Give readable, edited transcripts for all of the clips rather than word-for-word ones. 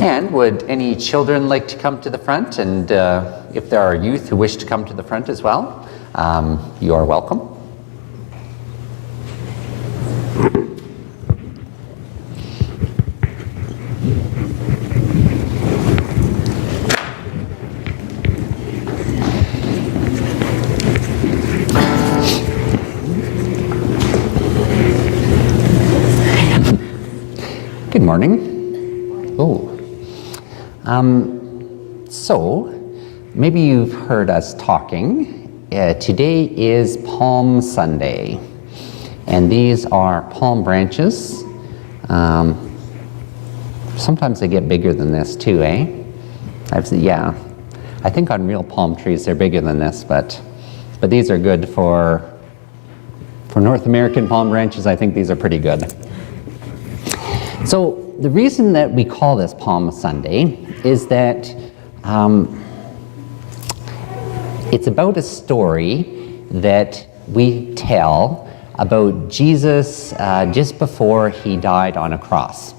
And would any children like to come to the front? And if there are youth who wish to come to the front as well, you are welcome. Good morning. So, maybe you've heard us talking. Today is Palm Sunday, and these are palm branches. Sometimes they get bigger than this too, eh? Yeah, I think on real palm trees they're bigger than this, but these are good for North American palm branches. I think these are pretty good. So the reason that we call this Palm Sunday is that it's about a story that we tell about Jesus just before he died on a cross.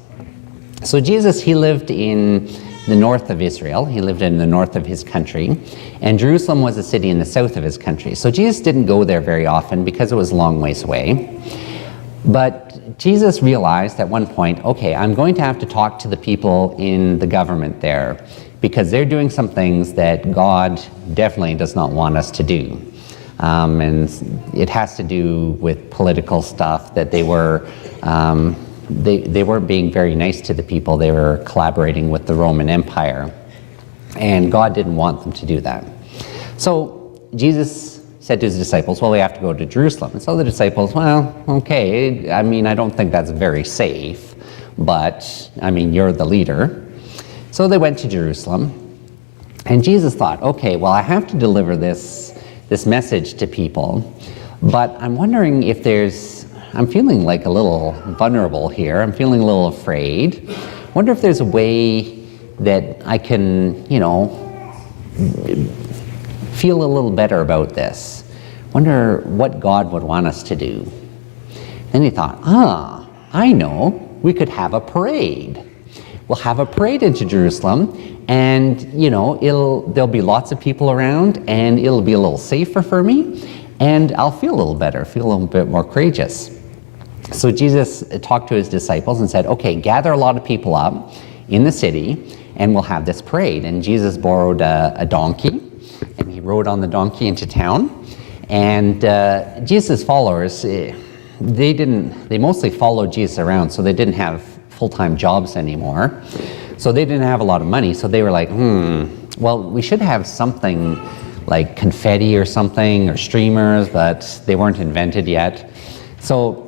So Jesus, he lived in the north of Israel. He lived in the north of his country, and Jerusalem was a city in the south of his country. So Jesus didn't go there very often because it was a long ways away. But Jesus realized at one point, okay, I'm going to have to talk to the people in the government there because they're doing some things that God definitely does not want us to do. And it has to do with political stuff that they were, they weren't being very nice to the people. They were collaborating with the Roman Empire. And God didn't want them to do that. So Jesus said to his disciples, well, we have to go to Jerusalem. And so the disciples, well, okay, I mean, I don't think that's very safe, but I mean, you're the leader. So they went to Jerusalem, and Jesus thought, okay, well, I have to deliver this message to people, but I'm wondering if I'm feeling like a little vulnerable here. I'm feeling a little afraid. I wonder if there's a way that I can, feel a little better about this. Wonder what God would want us to do. Then he thought, I know, we could have a parade. We'll have a parade into Jerusalem, and there'll be lots of people around, and it'll be a little safer for me, and I'll feel a little better, feel a little bit more courageous. So Jesus talked to his disciples and said, okay, gather a lot of people up in the city, and we'll have this parade. And Jesus borrowed a donkey, and he rode on the donkey into town. And Jesus' followers, they mostly followed Jesus around, so they didn't have full-time jobs anymore. So they didn't have a lot of money, so they were like, well, we should have something like confetti or something, or streamers, but they weren't invented yet. So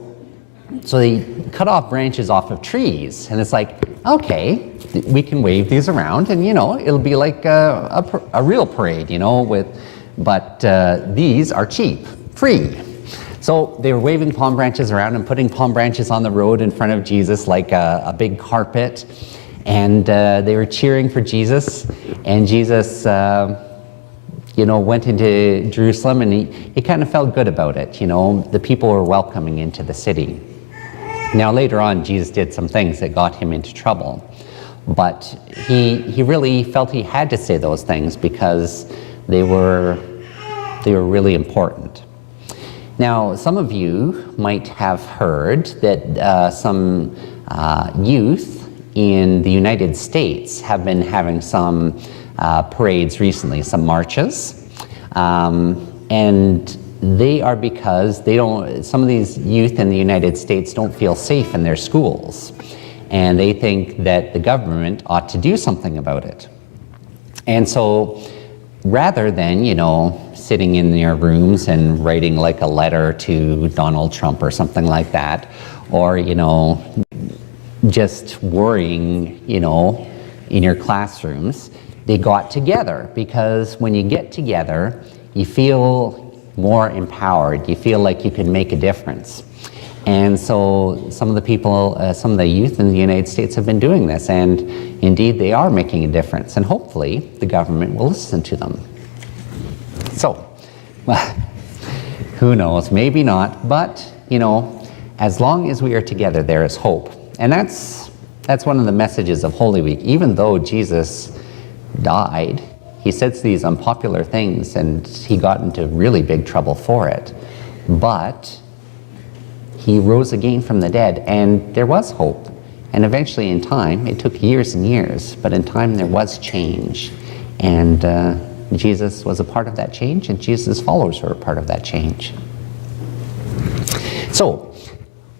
they cut off branches off of trees, and it's like, okay, we can wave these around, and it'll be like a real parade, but these are cheap, free. So they were waving palm branches around and putting palm branches on the road in front of Jesus like a big carpet, and they were cheering for Jesus, and Jesus went into Jerusalem, and he kind of felt good about it. The people were welcoming into the city. Now later on, Jesus did some things that got him into trouble, but he really felt he had to say those things because they were really important. Now, some of you might have heard that some youth in the United States have been having some parades recently, some marches, and they are because some of these youth in the United States don't feel safe in their schools, and they think that the government ought to do something about it. And so rather than, sitting in their rooms and writing like a letter to Donald Trump or something like that, or, just worrying, in your classrooms, they got together, because when you get together, you feel more empowered. You feel like you can make a difference. And so some of the people, some of the youth in the United States have been doing this, and indeed they are making a difference, and hopefully the government will listen to them. So, well, who knows, maybe not, but as long as we are together, there is hope. And that's That's one of the messages of Holy Week. Even though Jesus died, he says these unpopular things and he got into really big trouble for it. But he rose again from the dead, and there was hope. And eventually in time, it took years and years, but in time there was change. And Jesus was a part of that change, and Jesus' followers were a part of that change. So,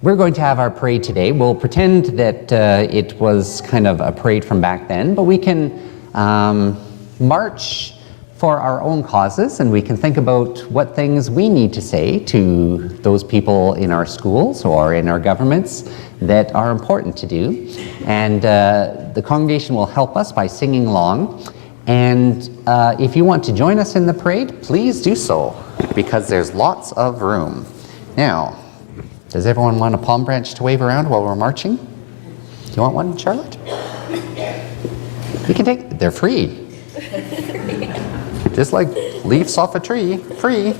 we're going to have our parade today. We'll pretend that it was kind of a parade from back then, but we can march for our own causes, and we can think about what things we need to say to those people in our schools or in our governments that are important to do. And the congregation will help us by singing along. And if you want to join us in the parade, please do so, because there's lots of room. Now, does everyone want a palm branch to wave around while we're marching? Do you want one, Charlotte? You can take, they're free. Just like leaves off a tree, free.